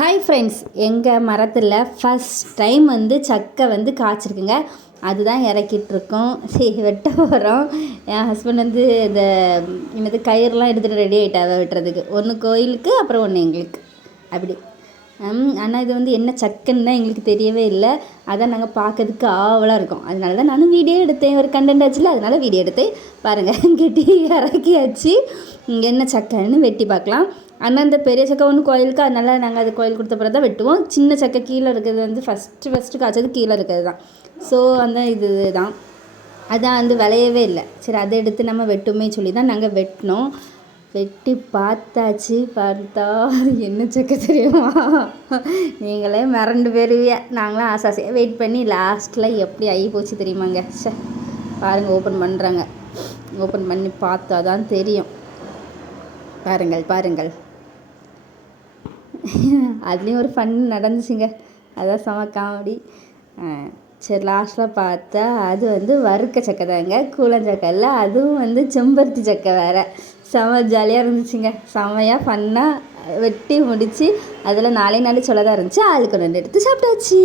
Hi friends, எங்கள் மரத்தில் first time சக்கை காய்ச்சிருக்குங்க. அதுதான் இறக்கிட்டுருக்கோம். சரி, வெட்ட போகிறோம். என் ஹஸ்பண்ட் இந்த கயிறுலாம் எடுத்துகிட்டு ரெடி ஆகிட்டாவ வெட்டுறதுக்கு. ஒன்று கோயிலுக்கு, அப்புறம் ஒன்று எங்களுக்கு. அப்படி ஆனால் இது என்ன சக்கைன்னு தான் எங்களுக்கு தெரியவே இல்லை. அதான் நாங்கள் பார்க்கறதுக்கு ஆவலாக இருக்கோம். அதனால தான் நானும் வீடியோ எடுத்தேன். ஒரு கண்டென்ட் ஆச்சுல, அதனால் வீடியோ எடுத்தேன். பாருங்கள், கெட்டி இறக்கியாச்சு. என்ன சக்கைன்னு வெட்டி பார்க்கலாம். ஆனால் இந்த பெரிய சக்கை ஒன்று கோயிலுக்கு, அதனால் நாங்கள் அது கோயில் கொடுத்த பிறகு தான் வெட்டுவோம். சின்ன சக்கை கீழே இருக்கிறது ஃபஸ்ட்டு காய்ச்சது கீழே இருக்கிறது தான். ஸோ இது தான் அதான் விளையவே இல்லை. சரி, அதை எடுத்து நம்ம வெட்டுமே சொல்லி தான் நாங்கள் வெட்டினோம். வெட்டி பார்த்தாச்சு. பார்த்தா என்ன சக்கை தெரியுமா? நீங்களே மறந்து போயிருவியா. நாங்களாம் ஆசாசியாக வெயிட் பண்ணி லாஸ்ட்டில் எப்படி ஆகி போச்சு தெரியுமாங்க. பாருங்கள், ஓப்பன் பண்ணுறாங்க. ஓப்பன் பண்ணி பார்த்தா தான் தெரியும். பாருங்கள். அதுலேயும் ஒரு ஃபன் நடந்துச்சுங்க. அதான் செம காமெடி. சரி, லாஸ்ட்டில் பார்த்தா அது வறுக்க சக்கை தாங்க, கூழஞ்சக்கை இல்லை. அதுவும் செம்பருத்தி சக்கை வேறு. செம ஜாலியாக இருந்துச்சுங்க. செமையாக ஃபன்னாக வெட்டி முடித்து அதில் 4 சொல்ல தான் இருந்துச்சு. அதுக்கு 2 எடுத்து சாப்பிட்டாச்சு.